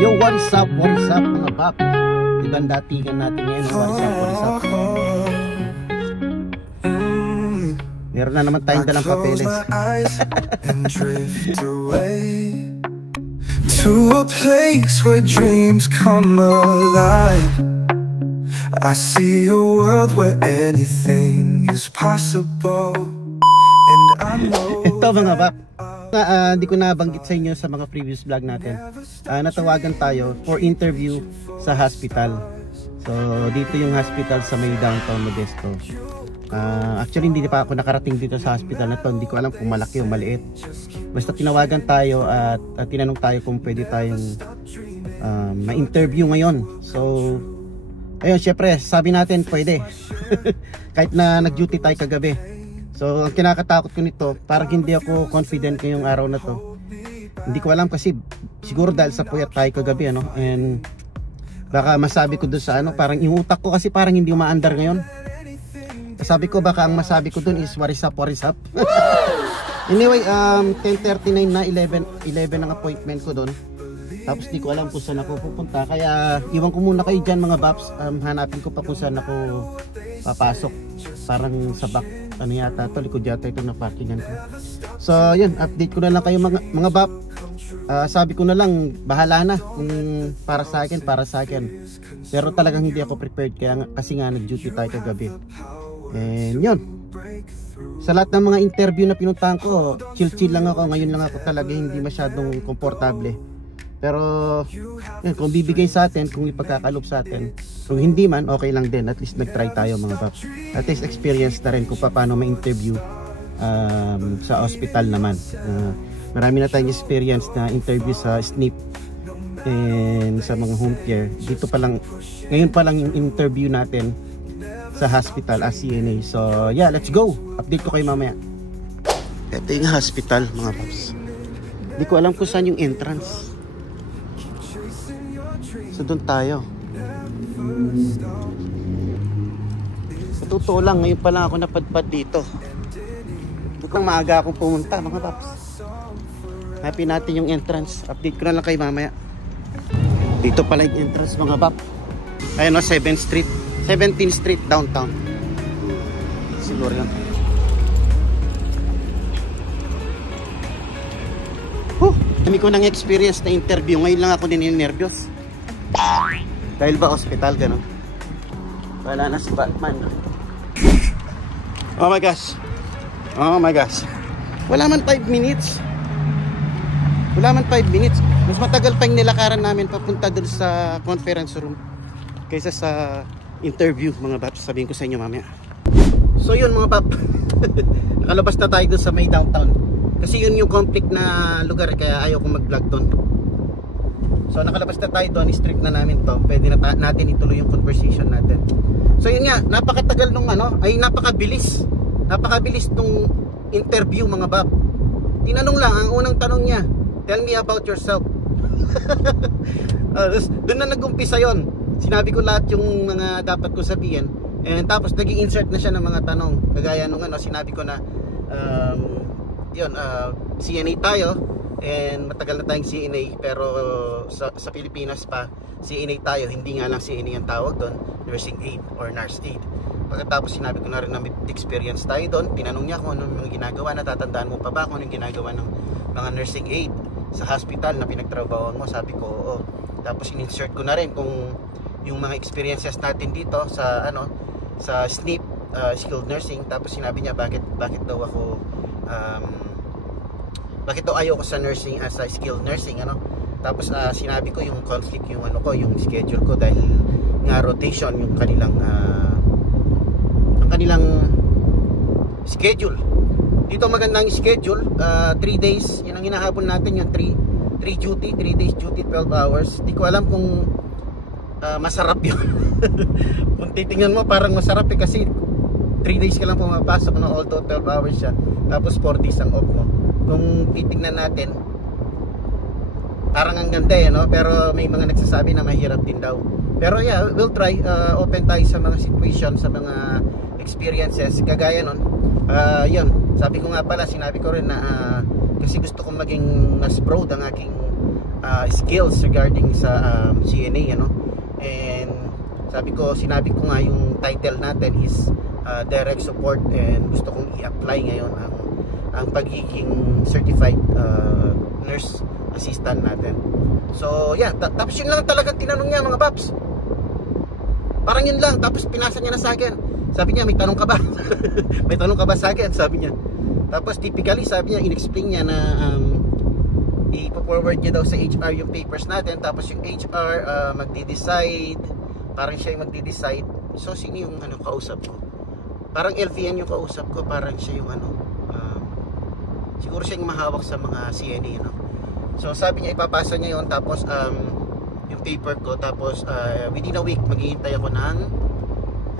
Yo, what is up mga pap? Ibang datingan natin ngayon. What is up? Meron na naman tayong dalang papeles. To a place where dreams come alive. I see a world where anything is possible. And I know. Ito mga pap, hindi ko nabanggit sa inyo sa mga previous vlog natin. Natawagan tayo for interview sa hospital. So dito yung hospital sa may downtown Modesto. Actually hindi pa ako nakarating dito sa hospital na to. Hindi ko alam kung malaki o maliit. Basta tinawagan tayo at tinanong tayo kung pwede tayong ma-interview ngayon. So ayun, syempre sabi natin pwede. Kahit na nag-duty tayo kagabi. So ang kinakatakot ko nito, parang hindi ako confident ngayong araw na to. Hindi ko alam kasi siguro dahil sa puyat tayo kagabi ano, and baka masabi ko doon sa ano, parang yung utak ko kasi parang hindi umaandar ngayon. Sabi ko baka ang masabi ko doon is what is up. Anyway, 10:39 na, 11 ang appointment ko doon. Tapos di ko alam kung saan ako pupunta. Kaya iwan ko muna kayo dyan mga baps. Hanapin ko pa kung saan ako papasok. Parang sa back, ano yata ito, likod yata ito na parkingan ko. So yun, update ko na lang kayo mga bap. Sabi ko na lang, bahala na kung para sa akin. Pero talagang hindi ako prepared kasi nga nag-duty tayo kagabi. And yun, sa lahat ng mga interview na pinuntahan ko, chill lang ako. Ngayon lang ako talaga hindi masyadong komportable. Pero yun, kung bibigay sa atin, kung ipagkakalob sa atin, kung hindi man, okay lang din. At least nag-try tayo mga paps. At least experience na rin kung paano ma-interview sa hospital naman. Marami na tayong experience na interview sa SNP and sa mga home care. Dito pa lang, ngayon pa lang yung interview natin sa hospital as CNA. So yeah, let's go. Update ko kayo mamaya. Ito yung hospital mga paps. Hindi ko alam kung saan yung entrance. So doon tayo. Sa totoo lang, ngayon pa lang ako napadpad dito. Hindi ko maaga akong pumunta mga paps. Happy natin yung entrance. Update ko na lang kayo mamaya. Dito pala yung entrance mga pap. Ayun o, 17th Street downtown. Siguro yan. Dami ko ng experience na interview. Ngayon lang ako nervyos. Dahil ba hospital gano'n? Wala na si Batman. Oh my gosh. Wala man 5 minutes. Mas matagal pa yung nilakaran namin papunta doon sa conference room kaysa sa interview mga paps. Sabihin ko sa inyo mamaya. So yun mga pap. Nakalabas na tayo doon sa may downtown. Kasi yun yung conflict na lugar kaya ayaw kong mag-vlog doon. So nakalabas na tayo doon, strict na namin to. Pwede na natin ituloy yung conversation natin. So yun nga, napakatagal nung napakabilis. Napakabilis nung interview mga bab. Tinanong lang, ang unang tanong niya, tell me about yourself. Doon na nag-umpisa yon. Sinabi ko lahat yung mga dapat ko sabihin. And tapos naging insert na siya ng mga tanong. Kagaya nung sinabi ko na CNA tayo. And matagal na tayong CNA. Pero sa Pilipinas pa, CNA tayo. Hindi nga lang CNA ang tawag doon. Nursing aid or nurse aid. Pagkatapos sinabi ko na rin na may experience tayo doon. Tinanong niya kung anong mga ginagawa. Natatandaan mo pa ba kung anong ginagawa ng mga nursing aid sa hospital na pinagtrabahoan mo? Sabi ko oo. Tapos in-insert ko na rin kung yung mga experiences natin dito sa sa SNP, skilled nursing. Tapos sinabi niya bakit daw ako bakit daw ayaw ko sa nursing as skilled nursing Tapos sinabi ko yung conflict yung yung schedule ko dahil nga rotation yung kanilang schedule. Dito magandang schedule, 3 days, yun ang hinahabol natin, yung 3 days duty, 12 hours. Di ko alam kung masarap yun. Kung titingnan mo parang masarap kasi 3 days ka lang pumapasok although 12 hours siya. Tapos 4 days ang off mo. Kung titingnan natin, parang ang ganda pero may mga nagsasabi na mahirap din daw. Pero yeah, we'll try. Open tayo sa mga situation, sa mga experiences kagaya nun. Yun, sabi ko nga pala, sinabi ko rin na kasi gusto kong maging mas broad ang aking skills regarding sa CNA, ano. And sinabi ko nga yung title natin is direct support, and gusto kong i-apply ngayon ang pagiging certified nurse assistant natin. So yeah, tapos yun lang talagang tinanong niya, mga paps. Parang yun lang, tapos pinasa niya na sa akin. Sabi niya, may tanong ka ba? May tanong ka ba sa akin? Sabi niya. Tapos typically, sabi niya, in-explain niya na i-forward niya daw sa HR yung papers natin. Tapos yung HR magdi-decide. Parang siya yung magdi-decide. So sino yung kausap ko? Parang LVN yung kausap ko. Parang siya yung siguro siya yung mahawak sa mga CNA, no? So sabi niya, ipapasa niya yun. Tapos yung paper ko. Tapos within a week maghihintay ako ng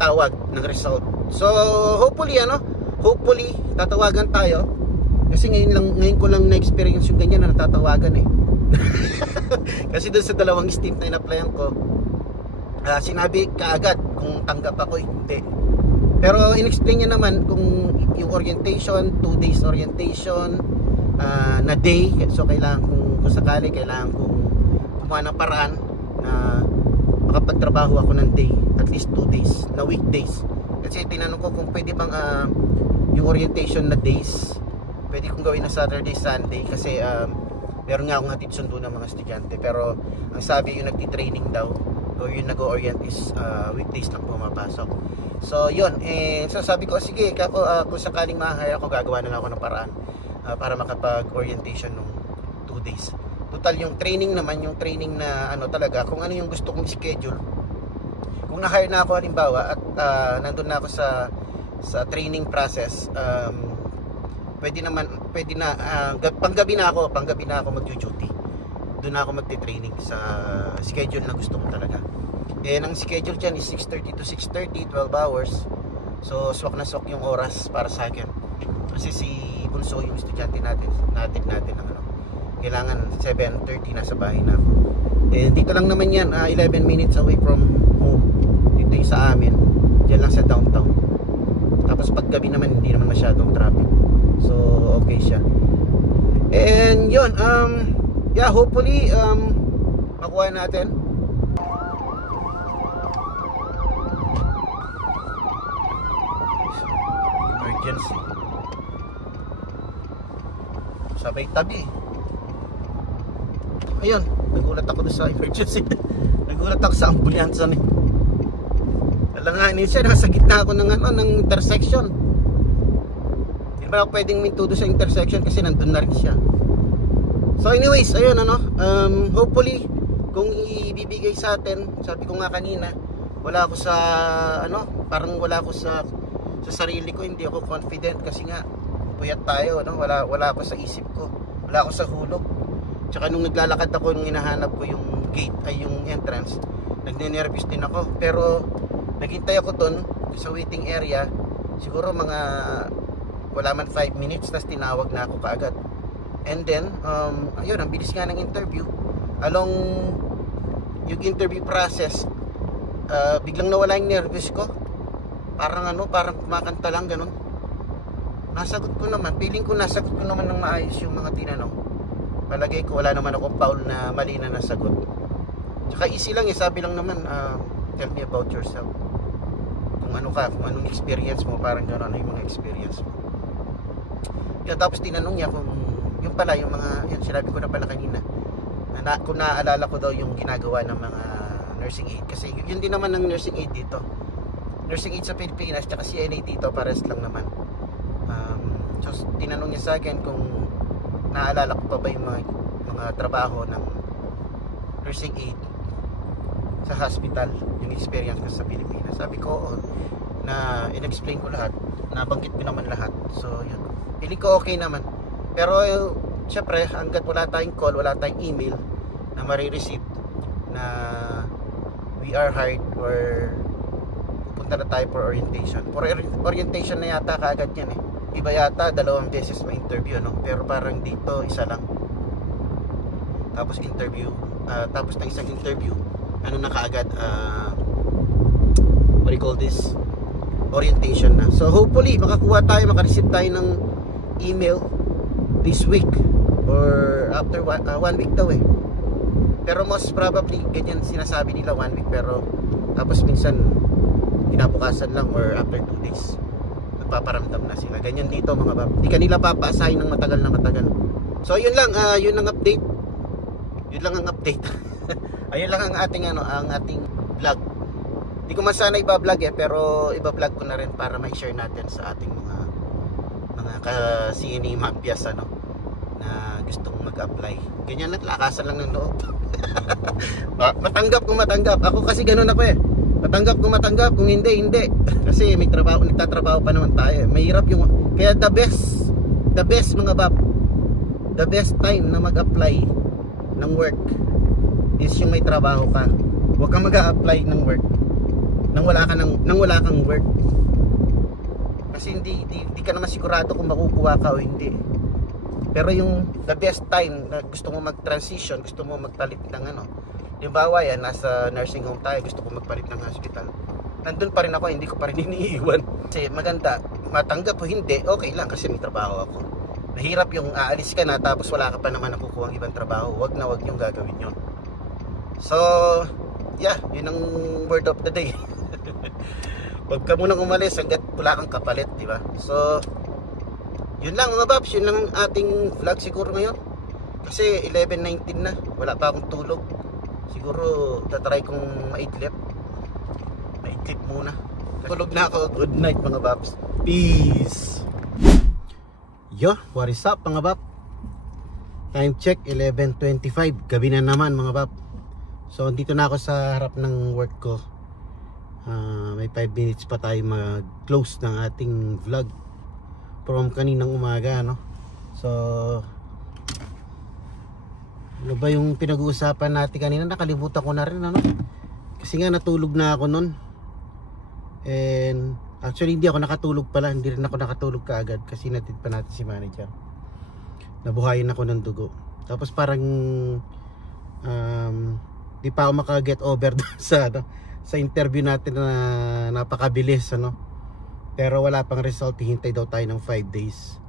tawag ng result. So hopefully tatawagan tayo, kasi ngayon ko lang na-experience yung ganyan na natatawagan eh. Kasi doon sa dalawang stint na in-applyan ko, sinabi kaagad kung tanggap ako, hindi. Pero in-explain niya naman kung yung orientation, 2 days orientation na day. So kailangan kung sakali kailangan kong gumawa ng paraan na makapagtrabaho ako ng day, at least 2 days na weekdays. Kasi tinanong ko kung pwede bang yung orientation na days pwede kong gawin na Saturday, Sunday, kasi meron nga akong hatid sundo ng mga estudyante. Pero ang sabi, yung nagti-training daw o yung nag-orient is weekdays lang pumapasok. So yun, so sabi ko, sige kung sakaling mahaya ako, gagawa na lang ako ng paraan para makapag-orientation nung 2 days. Total yung training naman, yung training na talaga, kung ano yung gusto kong schedule. Kung na-hire na ako halimbawa at nandun na ako sa training process, pwede na panggabi na ako mag-duty. Doon na ako magte-training sa schedule na gusto ko talaga. Ang schedule dyan is 6:30 to 6:30, 12 hours. So swak na swak yung oras para sa akin. Kasi si Bunso, yung estudyante natin kailangan 7:30 nasa bahay na ako. Dito lang naman yan, 11 minutes away from home. Dito yung sa amin, dyan lang sa downtown. Tapos pag gabi naman, hindi naman masyadong traffic. So okay siya. And yun, yeah, hopefully makuha natin. Emergency. Sabay tabi. Ayun, nagulat ako doon sa emergency. Nagulat ako sa ambulyansa ni. Alanganin siya, nasa gitna ako ng intersection. Hindi ba ako pwedeng minto doon sa intersection kasi nandun na rin siya. So anyways, ayun hopefully kung ibibigay sa atin, sabi ko nga kanina, wala ako sa parang wala ako sa sarili ko, hindi ako confident kasi nga puyat tayo, wala ako sa isip ko, wala ako sa hulog. Tsaka nung naglalakad ako, nung hinahanap ko yung gate, ay yung entrance, nagnenervous din ako. Pero naghintay ako doon sa waiting area, siguro mga wala man 5 minutes, tas tinawag na ako kaagad. And then ayun, ang bilis nga ng interview. Along yung interview process, biglang nawala yung nervous ko. Parang kumakanta lang, ganun. Nasagot ko naman, feeling ko nasagot ko naman ng maayos yung mga tinanong. Palagay ko wala naman akong foul na mali na nasagot. Tsaka easy lang, sabi lang naman, tell me about yourself. Kung anong experience mo, parang gano'n, yung mga experience mo. Yan, tapos tinanong niya kung yung pala, yung mga, yan, sinabi ko na pala kanina, kung naaalala ko daw yung ginagawa ng mga nursing aid. Kasi yun din naman ng nursing aid dito. Nursing aid sa Pilipinas, tsaka CNA dito, pares lang naman. So tinanong niya sa akin kung naalala ko pa ba yung mga trabaho ng nursing aid sa hospital, yung experience ko sa Pilipinas. Sabi ko, na in-explain ko lahat, nabanggit ko naman lahat. So yun, feeling ko okay naman. Pero syempre, hanggat wala tayong call, wala tayong email na marireceive na we are hired or pupunta na tayo for orientation. For orientation na yata kaagad yan eh. Iba yata 2 beses ma-interview, pero parang dito isa lang. Tapos interview, tapos ng isang interview, na kaagad, what do you call this, orientation na. So hopefully makakuha tayo, makareceive tayo ng email this week or after 1 week daw Pero most probably ganyan sinasabi nila 1 week, pero tapos minsan kinabukasan lang or after 2 days nagpaparamdam na sila. Ganyan dito mga bab. Di kanila papaasahin ng matagal na matagal. So yun lang, yun ang update. Yun lang ang update. Ayun lang ang ating ang ating vlog. Di ko man sana iba-vlog pero iba-vlog ko na rin para ma-share natin sa ating mga ka-CNA Mapias na gustong mag-apply. Ganyan lang, lakasan lang ng loob. Matanggap kung matanggap. Ako kasi ganun ako Matanggap kung matanggap, kung hindi, hindi. Kasi may trabaho, nagtatrabaho pa naman tayo. Mahirap yung, kaya the best mga bab, the best time na mag-apply ng work is yung may trabaho ka. Huwag kang mag-a-apply ng work nang wala kang work. Kasi hindi ka naman sigurado kung makukuha ka o hindi. Pero yung the best time na gusto mo mag-transition, gusto mo magpalit ng halimbawa yan, nasa nursing home tayo, gusto ko magpalit ng hospital, nandun pa rin ako, hindi ko pa rin iniiwan. Kasi maganda, matanggap o hindi, okay lang kasi may trabaho ako. Mahirap yung aalis ka na tapos wala ka pa naman nakukuha ang ibang trabaho. Wag yung gagawin yun. So yeah, yun ang word of the day. Wag ka munang umalis hanggat wala kang kapalit, di ba? So yun lang mga babs, yun lang ang ating vlog siguro ngayon. Kasi 11:19 na, wala pa akong tulog. Siguro tatry kong maidlip muna. Tulog na ako. Good night mga babs. Peace. Yo, what is up mga bab? Time check 11:25. Gabi na naman mga bab. So dito na ako sa harap ng work ko. May 5 minutes pa tayo mag-close ng ating vlog from kaninang umaga, So ano ba yung pinag-uusapan natin kanina? Nakalimutan ko na rin, Kasi nga natulog na ako nun. And actually hindi ako nakatulog pala. Hindi rin ako nakatulog kaagad kasi natid pa natin si manager. Nabuhayin ako ng dugo. Tapos parang di pa ako maka-get over sa interview natin na napakabilis, Pero wala pang result. Hintay daw tayo ng 5 days.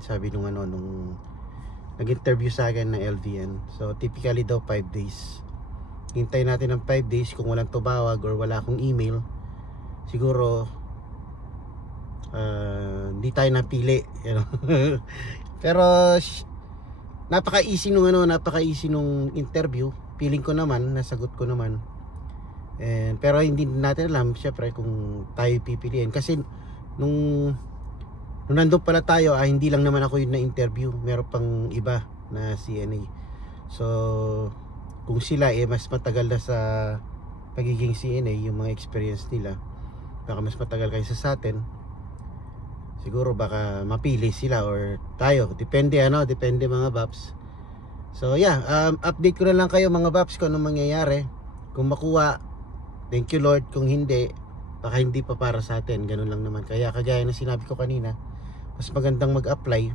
Sabi nung nag-interview sa akin ng LVN. So typically daw 5 days. Hintay natin ng 5 days. Kung walang tumawag or wala akong email, siguro hindi tayo napili, Pero napaka-easy nung interview. Feeling ko naman, nasagot ko naman. Pero hindi natin alam syempre kung tayo pipiliin. Kasi nung nandun pala tayo, hindi lang naman ako yung na-interview. Meron pang iba na CNA. So kung sila mas matagal na sa pagiging CNA, yung mga experience nila, baka mas matagal kaysa sa atin. Siguro baka mapili sila or tayo. Depende depende mga babs. So yeah, update ko na lang kayo mga babs kung anong mangyayari. Kung makuha, thank you Lord. Kung hindi, baka hindi pa para sa atin. Ganun lang naman. Kaya kagaya na sinabi ko kanina, mas magandang mag-apply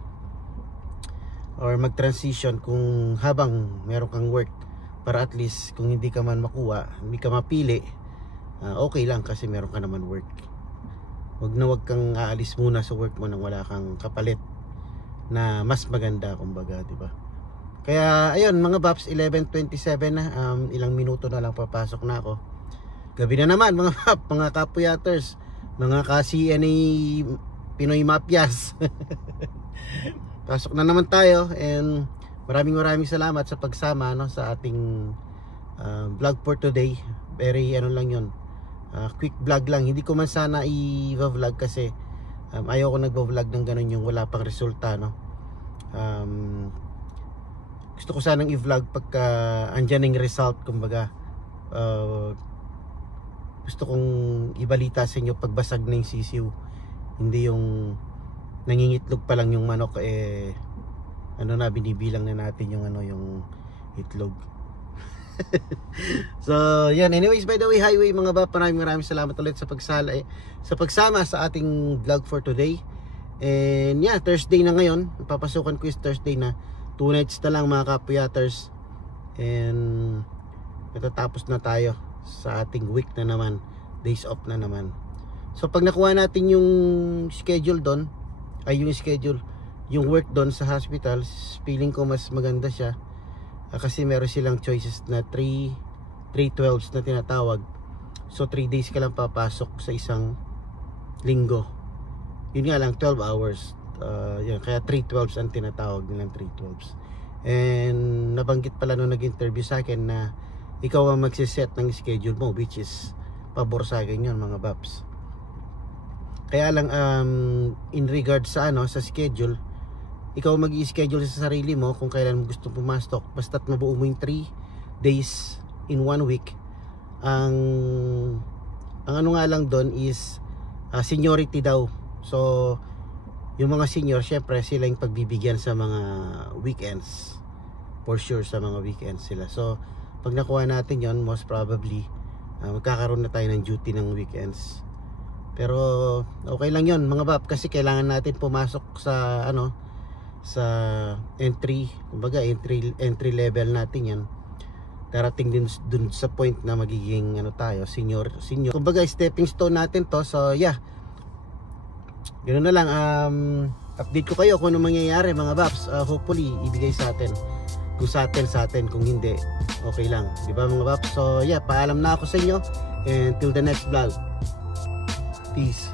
or mag-transition kung habang meron kang work, para at least kung hindi ka man makuha, hindi ka mapili, okay lang kasi meron ka naman work. Wag kang aalis muna sa work mo nang wala kang kapalit na mas maganda, kumbaga, di ba? Kaya ayun mga babs, 11:27 na, ilang minuto na lang papasok na ako. Gabi na naman mga bab, mga kapuyaters, mga ka-CNA Pinoy Mapias. Pasok na naman tayo and maraming salamat sa pagsama sa ating vlog for today. Very lang yun, quick vlog lang. Hindi ko man sana i-vlog kasi ayoko nagvo-vlog ng ganun yung wala pang resulta, gusto ko sanang i-vlog pagka andyan yung result, kumbaga. Gusto kong ibalita sa inyo pagbasag na yung sisiw, hindi yung nangingitlog pa lang yung manok, binibilang na natin yung yung itlog. So yan, anyways, by the way, highway mga bab, maraming salamat ulit sa pagsama sa ating vlog for today. And yeah, Thursday na ngayon, papasukan ko is Thursday na. 2 nights na lang mga kapuyaters and matatapos na tayo sa ating week na naman, days off na naman. So pag nakuha natin yung schedule doon, yung work doon sa hospital, feeling ko mas maganda siya. Kasi meron silang choices na 3/12 na tinatawag. So 3 days ka lang papasok sa isang linggo. Yun nga lang 12 hours. Yan, kaya 3/12 ang tinatawag nilang 3/12. And nabanggit pala nung nag-interview sa akin na ikaw ang magsiset ng schedule mo, which is pabor sa akin yun mga paps. Kaya lang in regard sa sa schedule, ikaw mag-i-schedule sa sarili mo kung kailan mo gusto pumasok. Basta't mabuo mo yung 3 days in 1 week. Ang ano nga lang doon is seniority daw. So yung mga senior, syempre sila yung pagbibigyan sa mga weekends. For sure sa mga weekends sila. So pag nakuha natin yon, most probably magkakaroon na tayo ng duty ng weekends. Pero okay lang yon mga bab, kasi kailangan natin pumasok sa sa entry, kumbaga entry level natin yan. Darating din dun sa point na magiging tayo, senior. Kumbaga stepping stone natin to. So yeah, ganoon na lang. Update ko kayo kung ano mangyayari mga Baps. Hopefully ibigay sa atin. Kung sa atin, kung hindi, okay lang, di ba mga Baps? So yeah, paalam na ako sa inyo, and till the next vlog, peace.